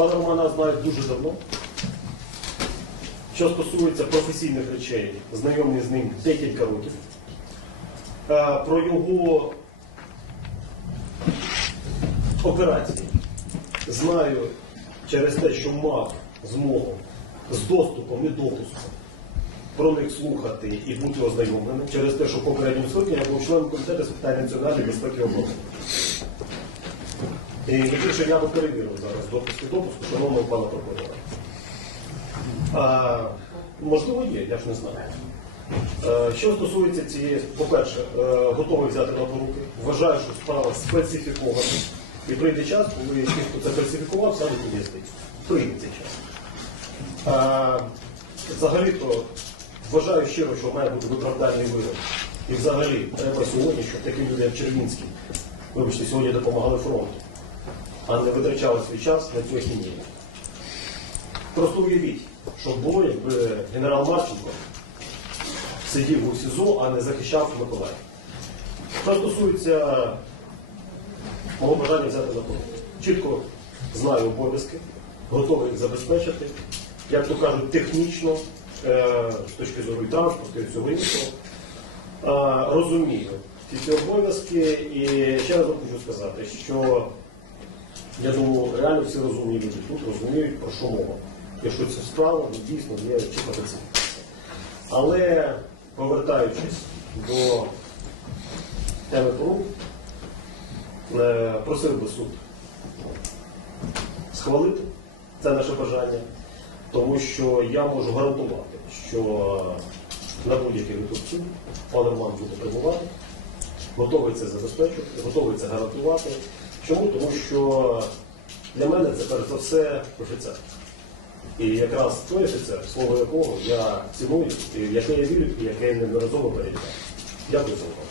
Пана Романа знаю дуже давно. Що стосується професійних речей, знайомий з ним декілька років. Е, Про його операції знаю через те, що мав змогу з доступом і допуском про них слухати і бути ознайомленим через те, що попереднім скликанні я був членом комітету з питань національної безпеки оборони. І більше я би перевірив зараз допуск і допуск шановного пана прокурора. А, можливо, є, я ж не знаю. Е, Що стосується цієї, по-перше, е, готовий взяти на руки. Вважаю, що справа специфікована. І прийде час, коли ті, хто це сядуть у в'язницю. Прийде цей час. А, Взагалі-то вважаю щиро, що має бути виправдальний вирок. І взагалі треба сьогодні, щоб такі люди, як Червінський, вибачте, сьогодні допомагали фронту, а не витрачали свій час на цю ахінію. Просто уявіть, що було, якби генерал Марченко сидів у СІЗО, а не захищав Миколаїв. Що стосується мого бажання взяти на фронт. Чітко знаю обов'язки, готовий їх забезпечити, як то кажуть, технічно, е, з точки зору і транспорту і всього іншого. Е, Розумію ці обов'язки і ще раз хочу сказати, що я думаю, реально всі розумні люди тут розуміють, про що мова. Якщо це справа, ну, дійсно є чітко це. Але повертаючись до теми поруб, е, просив би суд схвалити це наше бажання, тому що я можу гарантувати, що на будь-який виток пан Роман буде прибувати, готовий це забезпечувати, готовий це гарантувати. Чому? Тому що для мене це перш за все офіцер. І якраз той офіцер, слово якого я ціную, яке я вірю, і яке я неодноразово перевіряю. Дякую за увагу.